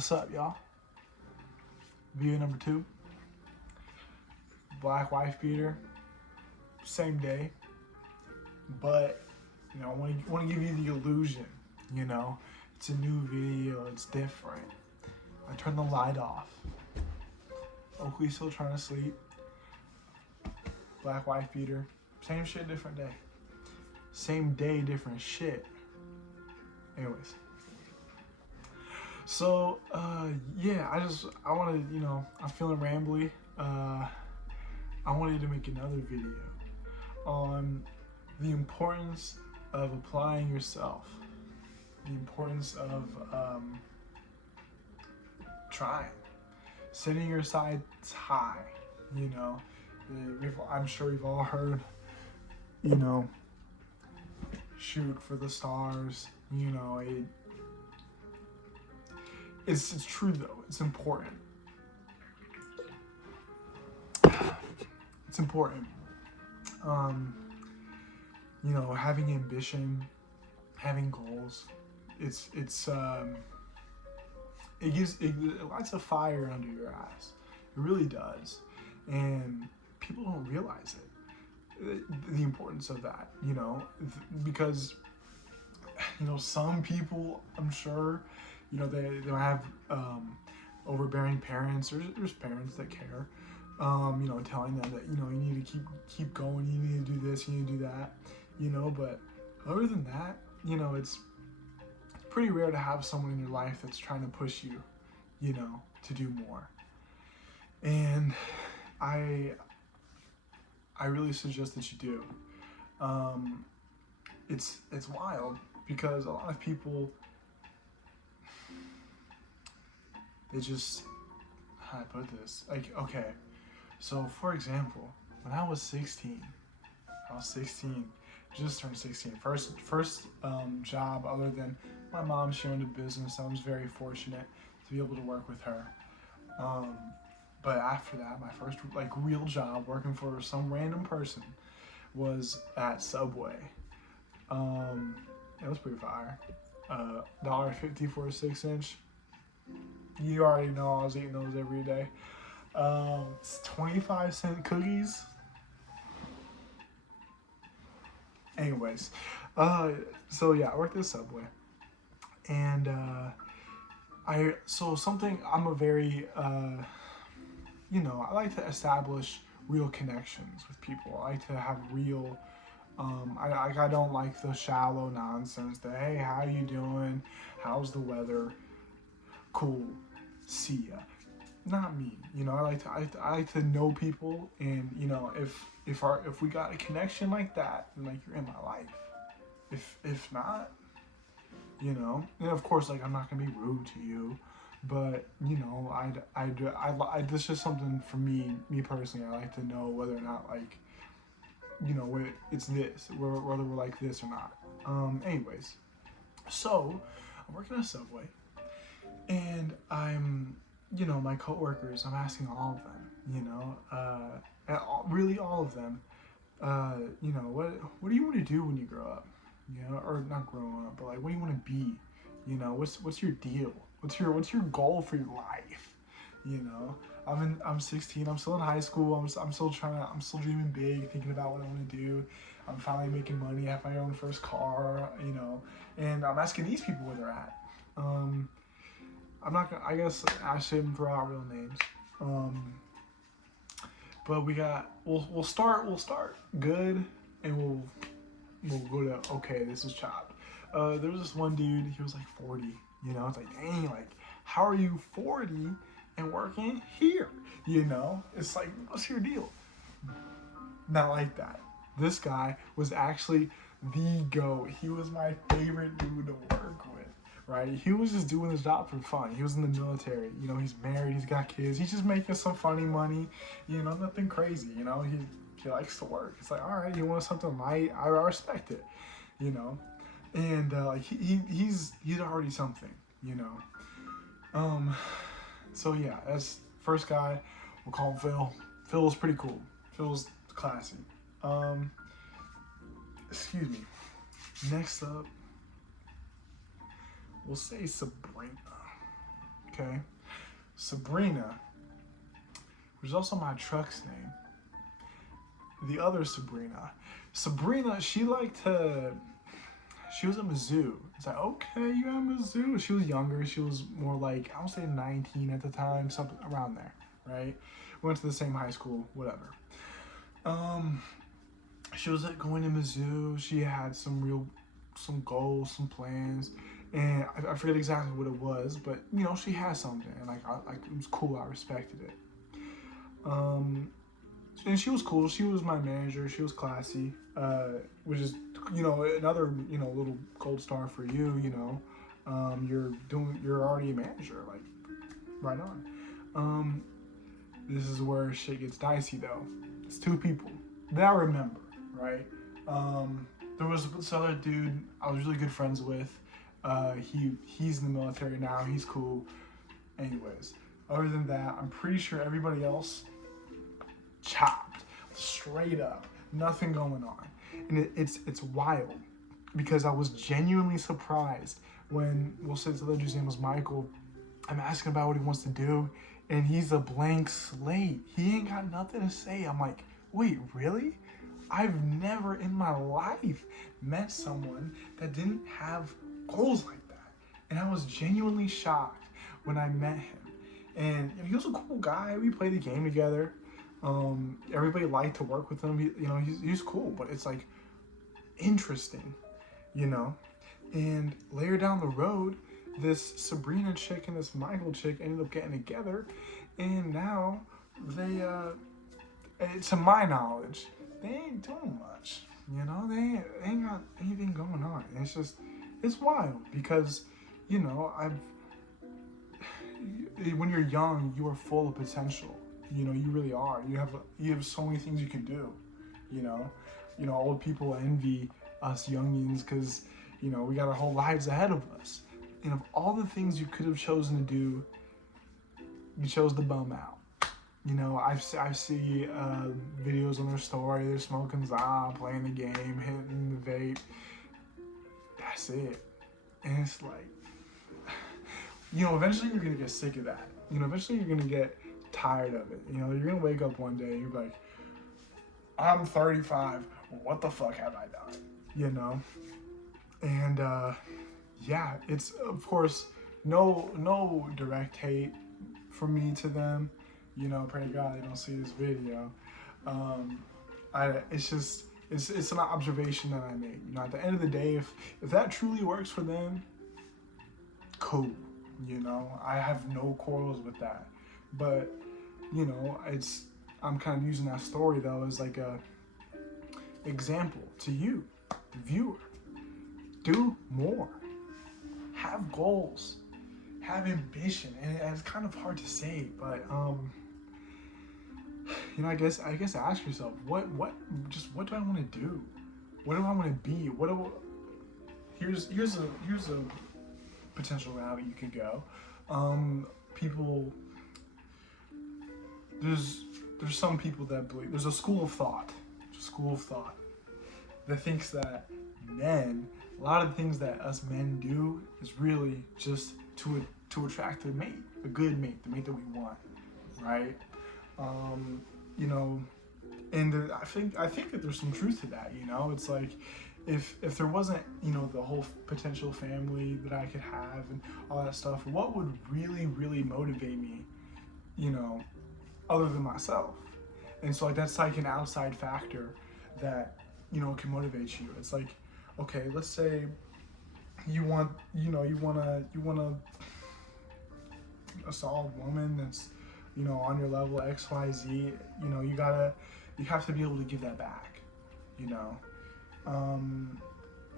What's up, y'all? Video number 2. Black wife beater. Same day. But, I want to give you the illusion, It's a new video, it's different. I turned the light off. Oakley's still trying to sleep. Black wife beater. Same shit, different day. Same day, different shit. Anyways. So, yeah, I wanted, I'm feeling rambly. I wanted to make another video on the importance of applying yourself. The importance of trying. Setting your sights high, I'm sure we've all heard, shoot for the stars, It's true though. It's important. It's important. Having ambition, having goals. It lights a fire under your ass. It really does, and people don't realize it. The importance of that, because some people, I'm sure. They have overbearing parents. There's parents that care, telling them that, you need to keep going, you need to do this, you need to do that, but other than that, it's pretty rare to have someone in your life that's trying to push you, to do more. And I really suggest that you do. It's wild because a lot of people, they just, how do I put this? Like, okay, so for example, when I was 16, just turned 16. First job other than my mom, she owned a business. I was very fortunate to be able to work with her. But after that, my first real job working for some random person was at Subway. It was pretty fire. $1.50 for a 6-inch. You already know I was eating those every day. 25-cent cookies. Anyways, so yeah, I worked at Subway, and I'm a very, I like to establish real connections with people. I like to have real, I don't like the shallow nonsense that, hey, how you doing? How's the weather? Cool, see ya. Not me, I like to know people, and if we got a connection like that, then you're in my life. If not, and of course I'm not gonna be rude to you, but this is just something for me personally. I like to know whether or not it's this, whether we're like this or not. Anyways, so I'm working at Subway. And I'm, my coworkers, I'm asking all of them, really all of them, what do you want to do when you grow up? Or not growing up, but what do you want to be? What's your deal? What's your goal for your life? I'm 16. I'm still in high school. I'm still dreaming big, thinking about what I want to do. I'm finally making money. I have my own first car. And I'm asking these people where they're at. I'm not gonna, I guess I shouldn't throw out real names. But we'll start good, and we'll go to, okay, this is chopped. There was this one dude, he was 40, it's dang, how are you 40 and working here? It's what's your deal? Not like that. This guy was actually the GOAT. He was my favorite dude to work with. Right? He was just doing his job for fun. He was in the military. He's married. He's got kids. He's just making some funny money. Nothing crazy. He likes to work. It's all right. You want something light? I respect it. And he's already something. So yeah, that's first guy. We'll call him Phil. Phil's pretty cool. Phil's classy. Excuse me. Next up, we'll say Sabrina. okay? Sabrina, which is also my truck's name. The other Sabrina. Sabrina, she was at Mizzou. It's like, okay, you at Mizzou. She was younger. She was more like, I would say 19 at the time, something around there, right? Went to the same high school, whatever. She was like going to Mizzou. She had some goals, some plans, and I forget exactly what it was, but you know, she had something, and like it was cool. I respected it. And she was cool. She was my manager. She was classy, which is, you know, another, you know, little gold star for you. You know, you're already a manager, like, right on. This is where shit gets dicey though. It's two people that I remember, right? There was this other dude I was really good friends with. He's in the military now. He's cool. Anyways, other than that, I'm pretty sure everybody else chopped straight up, nothing going on. And it's wild because I was genuinely surprised when, we'll say the other dude's name was Michael. I'm asking about what he wants to do, and he's a blank slate. He ain't got nothing to say. I'm like, wait, really? I've never in my life met someone that didn't have goals like that. And I was genuinely shocked when I met him. And he was a cool guy. We played the game together. Everybody liked to work with him. He's cool, but it's like interesting, you know. And later down the road, this Sabrina chick and this Michael chick ended up getting together, and now they, to my knowledge, they ain't doing much. You know, they ain't got anything going on. And it's wild because, you know, when you're young, you are full of potential. You know, you really are. You have so many things you can do. You know, old people envy us youngins because, you know, we got our whole lives ahead of us. And of all the things you could have chosen to do, you chose to bum out. You know, I see videos on their story. They're smoking za, playing the game, hitting the vape. That's it. And it's like, you know, eventually you're gonna get sick of that. You know, eventually you're gonna get tired of it. You know, you're gonna wake up one day and you're like, I'm 35. What the fuck have I done? You know, and yeah, it's of course no direct hate from me to them. You know, pray to God they don't see this video. It's an observation that I made. You know, at the end of the day, if that truly works for them, cool. You know, I have no quarrels with that. But, you know, I'm kind of using that story though as like a example to you, the viewer. Do more. Have goals. Have ambition. And it's kind of hard to say, but you know, I guess ask yourself, what do I want to do? What do I want to be? Here's a potential route you could go. People, there's some people that believe, there's a school of thought that thinks that a lot of the things that us men do is really just to attract a mate, a good mate, the mate that we want, right? You know, and I think that there's some truth to that. You know, it's like if there wasn't, you know, the whole potential family that I could have and all that stuff, what would really motivate me, you know, other than myself? And so like that's like an outside factor that, you know, can motivate you. It's like, okay, let's say you want a solid woman that's, you know, on your level, XYZ, you know, you have to be able to give that back, you know,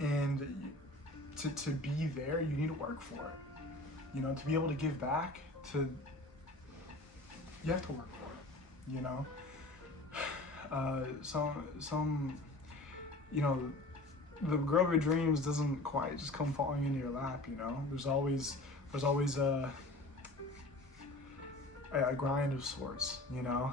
and to be there, you need to work for it, you know, to be able to give back, you have to work for it, you know. Some, you know, the girl of your dreams doesn't quite just come falling into your lap, you know. There's always a grind of sorts, you know.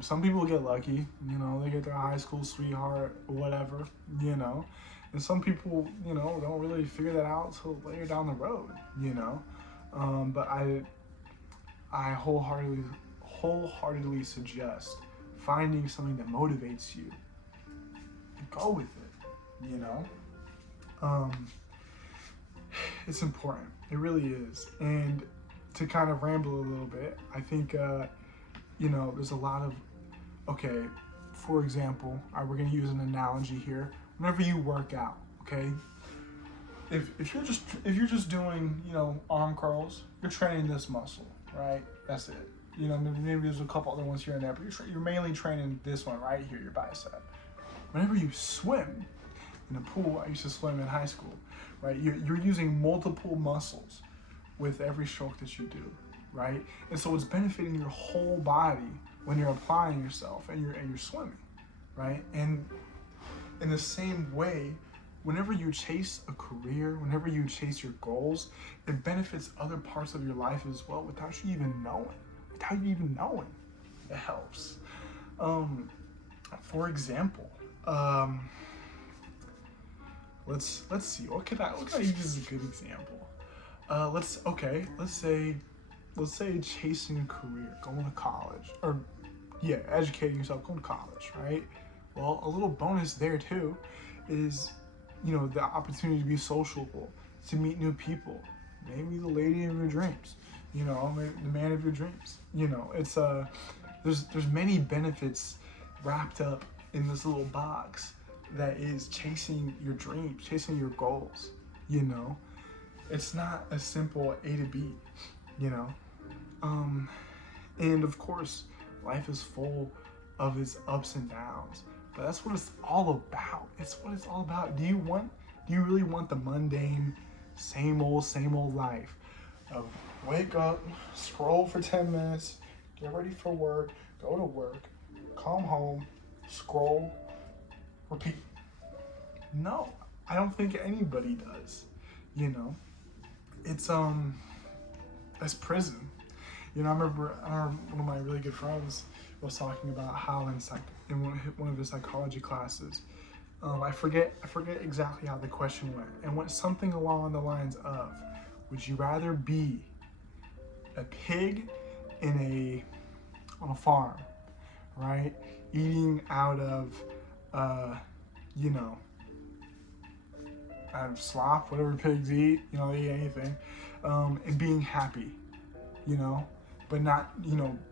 Some people get lucky, you know, they get their high school sweetheart, whatever, you know. And some people, you know, don't really figure that out until later down the road, you know. But I wholeheartedly suggest finding something that motivates you. Go with it, you know? It's important. It really is. And to kind of ramble a little bit, I think, there's a lot of, okay, for example, we're going to use an analogy here. Whenever you work out, okay, if you're just doing, arm curls, you're training this muscle, right? That's it. Maybe there's a couple other ones here and there, but you're mainly training this one right here, your bicep. Whenever you swim in a pool, I used to swim in high school, right? You're using multiple muscles with every stroke that you do, right? And so it's benefiting your whole body when you're applying yourself and you're swimming, right? And in the same way, whenever you chase a career, whenever you chase your goals, it benefits other parts of your life as well without you even knowing. It helps. For example, let's see. What could I use as a good example? Let's say chasing a career, going to college, or educating yourself, going to college, right? Well, a little bonus there too is, the opportunity to be sociable, to meet new people, maybe the lady of your dreams, maybe the man of your dreams. It's there's many benefits wrapped up in this little box that is chasing your dreams, chasing your goals. It's not a simple A to B. And of course, life is full of its ups and downs. But that's what it's all about. It's what it's all about. Do you really want the mundane, same old life of wake up, scroll for 10 minutes, get ready for work, go to work, come home, scroll, repeat? No, I don't think anybody does. It's that's prison. I remember one of my really good friends was talking about how in one of his psychology classes, I forget exactly how the question went. It went something along the lines of, would you rather be a pig on a farm, right? Eating out of, out of slop, whatever pigs eat, they eat anything, and being happy, but not,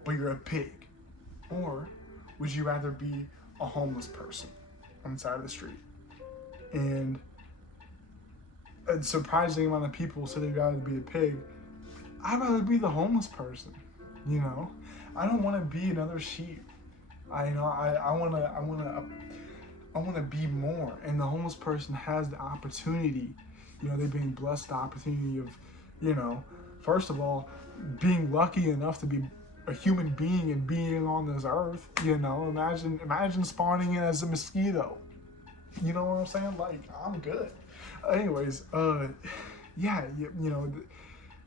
but you're a pig? Or would you rather be a homeless person on the side of the street? And a surprising amount of people said they'd rather be a pig. I'd rather be the homeless person. I don't want to be another sheep. I want to be more. And the homeless person has the opportunity. They're being blessed the opportunity of, first of all, being lucky enough to be a human being and being on this earth. Imagine spawning in as a mosquito. You know what I'm saying? Like, I'm good. Anyways,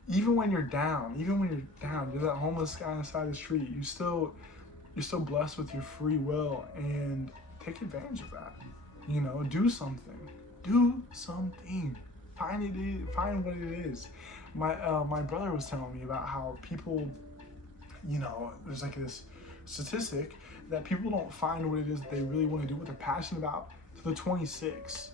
even when you're down, you're that homeless guy on the side of the street, you're still blessed with your free will, and take advantage of that. Do something. Find what it is. My brother was telling me about how people, there's like this statistic that people don't find what it is that they really want to do, what they're passionate about, till they're 26.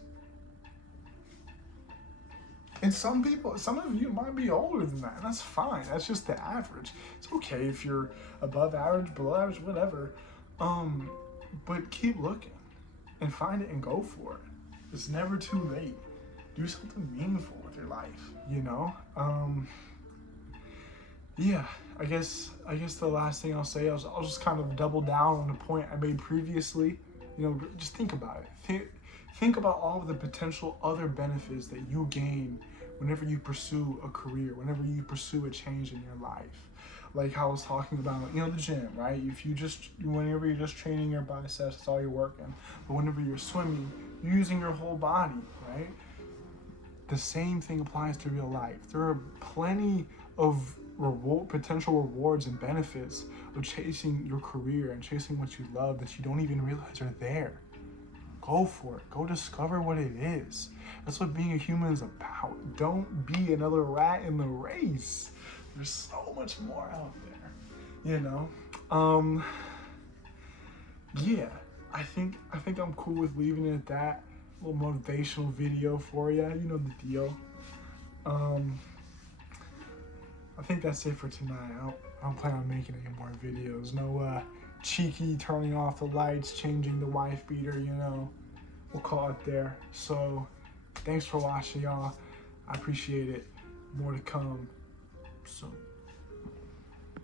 And some of you might be older than that, and that's fine. That's just the average. It's okay if you're above average, below average, whatever. But keep looking and find it and go for it. It's never too late. Do something meaningful with your life, I guess the last thing I'll say, I'll just kind of double down on the point I made previously. Just think about it. Think about all of the potential other benefits that you gain whenever you pursue a career, whenever you pursue a change in your life. Like how I was talking about, the gym, right? Whenever you're just training your biceps, that's all you're working. But whenever you're swimming, you're using your whole body, right? The same thing applies to real life. There are plenty of potential rewards and benefits of chasing your career and chasing what you love that you don't even realize are there. Go for it. Go discover what it is. That's what being a human is about. Don't be another rat in the race. There's so much more out there, you know. Yeah, I think I'm cool with leaving it at that. A little motivational video for you. You know the deal. I think that's it for tonight. I don't plan on making any more videos. No cheeky turning off the lights, changing the wife beater, you know. We'll call it there. So, thanks for watching, y'all. I appreciate it. More to come soon.